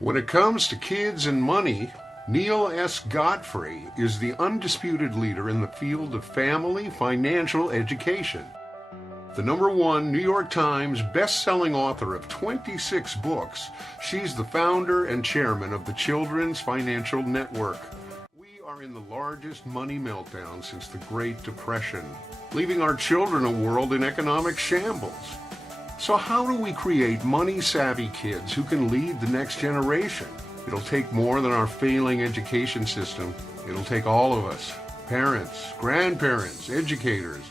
When it comes to kids and money, Neil S. Godfrey is the undisputed leader in the field of family financial education. The #1 New York Times best-selling author of 26 books, she's the founder and chairman of the Children's Financial Network. We are in the largest money meltdown since the Great Depression, leaving our children a world in economic shambles. So how do we create money-savvy kids who can lead the next generation? It'll take more than our failing education system. It'll take all of us, parents, grandparents, educators,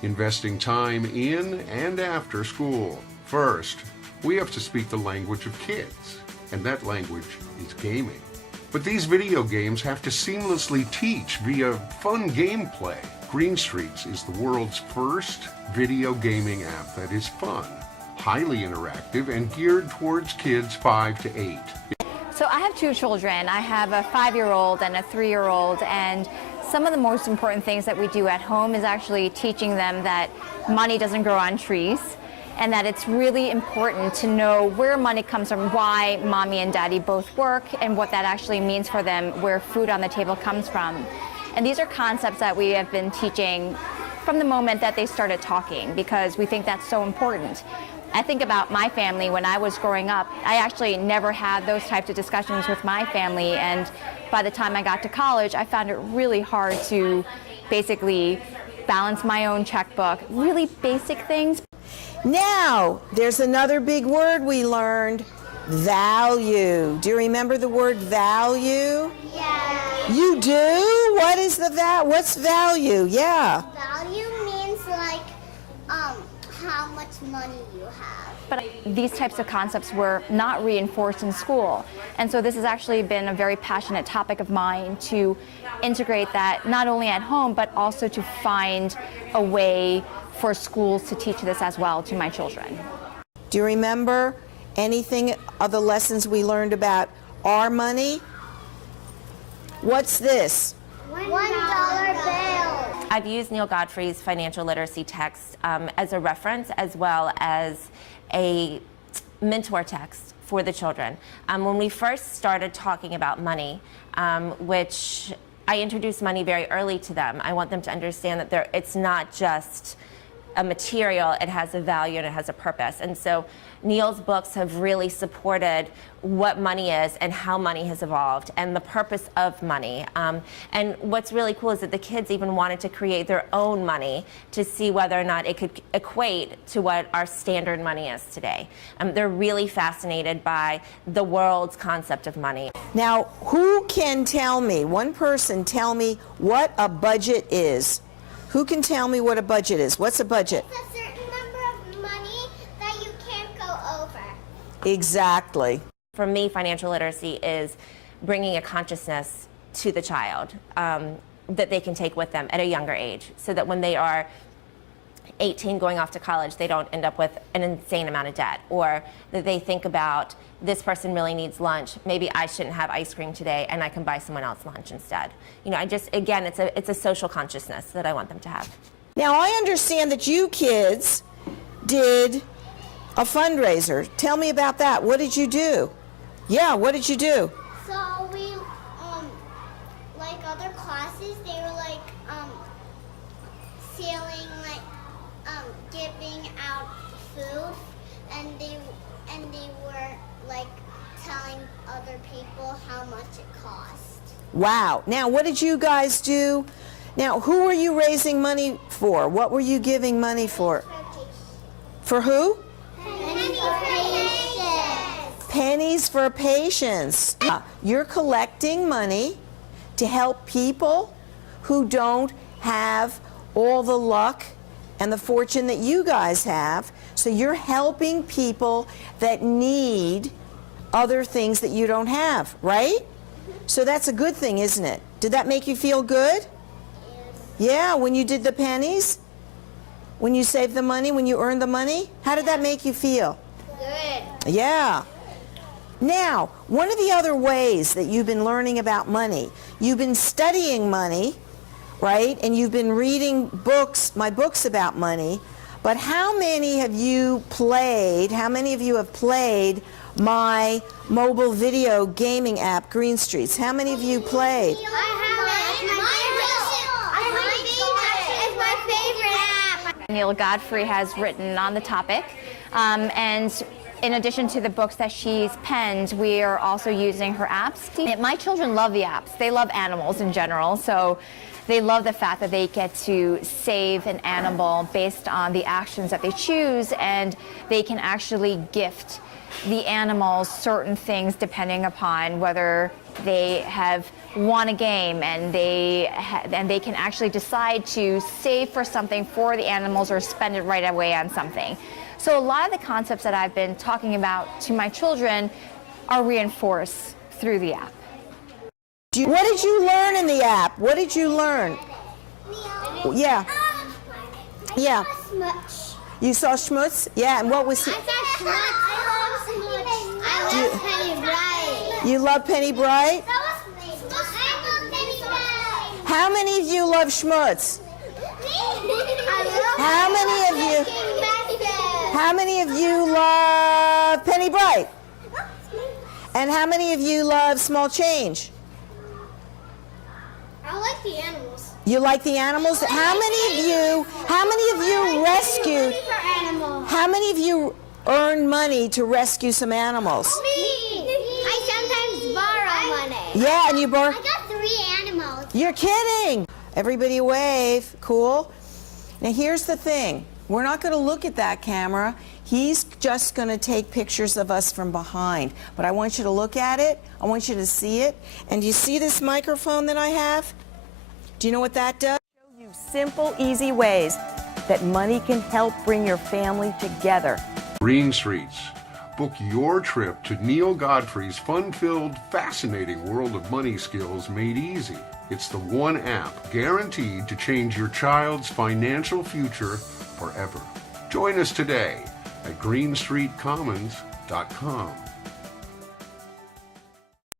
investing time in and after school. First, we have to speak the language of kids, and that language is gaming. But these video games have to seamlessly teach via fun gameplay. Greenstreets is the world's first video gaming app that is fun, highly interactive, and geared towards kids 5 to 8. So I have 2 children. I have a 5-year-old and a 3-year-old, and some of the most important things that we do at home is actually teaching them that money doesn't grow on trees, and that it's really important to know where money comes from, why mommy and daddy both work, and what that actually means for them, where food on the table comes from. And these are concepts that we have been teaching from the moment that they started talking, because we think that's so important. I think about my family when I was growing up. I actually never had those types of discussions with my family, and by the time I got to college, I found it really hard to basically balance my own checkbook, really basic things. Now, there's another big word we learned, value. Do you remember the word value? Yeah. You do? What is what's value? Yeah. Value means like how much money you have. But these types of concepts were not reinforced in school. And so this has actually been a very passionate topic of mine, to integrate that not only at home, but also to find a way for schools to teach this as well to my children. Do you remember anything of the lessons we learned about our money? What's this? $1 bill. I've used Neil Godfrey's financial literacy text as a reference, as well as a mentor text for the children. When we first started talking about money, which I introduced money very early to them, I want them to understand that it's not just a material, it has a value and it has a purpose. And so Neil's books have really supported what money is and how money has evolved and the purpose of money. And what's really cool is that the kids even wanted to create their own money to see whether or not it could equate to what our standard money is today. They're really fascinated by the world's concept of money. Now, who can tell me, one person tell me what a budget is? Who can tell me what a budget is? What's a budget? It's a certain number of money that you can't go over. Exactly. For me, financial literacy is bringing a consciousness to the child that they can take with them at a younger age, so that when they are 18 going off to college, they don't end up with an insane amount of debt, or that they think about, this person really needs lunch, maybe I shouldn't have ice cream today and I can buy someone else lunch instead. You know, again, it's a social consciousness that I want them to have. Now, I understand that you kids did a fundraiser. Tell me about that. What did you do? Yeah, what did you do? So we, like other classes, they were like, selling, like, giving out food, and they were like telling other people how much it cost. Wow. Now, what did you guys do? Now, who were you raising money for? What were you giving money for? For who? Pennies for patients. Pennies for patients. You're collecting money to help people who don't have all the luck and the fortune that you guys have. So you're helping people that need other things that you don't have, right? So that's a good thing, isn't it? Did that make you feel good? Yeah, when you did the pennies? When you saved the money, when you earned the money? How did that make you feel? Good. Yeah. Now, one of the other ways that you've been learning about money, you've been studying money, right? And you've been reading books, my books about money, but how many of you have played my mobile video gaming app, Green Streets. How many of you played? I have it. It's my favorite app. Neil Godfrey has written on the topic, and in addition to the books that she's penned, we are also using her apps. My children love the apps. They love animals in general, so they love the fact that they get to save an animal based on the actions that they choose, and they can actually gift the animals certain things depending upon whether they have won a game, and they can actually decide to save for something for the animals or spend it right away on something. So a lot of the concepts that I've been talking about to my children are reinforced through the app. What did you learn in the app? What did you learn? Yeah. Yeah. You saw Schmutz? Yeah, and what was he? I love Penny Bright. You love Penny Bright? I love Penny Bright. How many of you love Schmutz? How many of you love Penny Bright? And how many of you love Small Change? I like the animals. You like the animals? How many of you rescued? How many of you earn money to rescue some animals? Me. I sometimes borrow money. Yeah, and you borrow. I got 3 animals. You're kidding. Everybody wave. Cool. Now here's the thing. We're not going to look at that camera. He's just going to take pictures of us from behind. But I want you to look at it. I want you to see it. And do you see this microphone that I have? Do you know what that does? Show you simple, easy ways that money can help bring your family together. Green Streets. Book your trip to Neil Godfrey's fun-filled, fascinating world of money skills made easy. It's the one app guaranteed to change your child's financial future forever. Join us today at greenstreetcommons.com.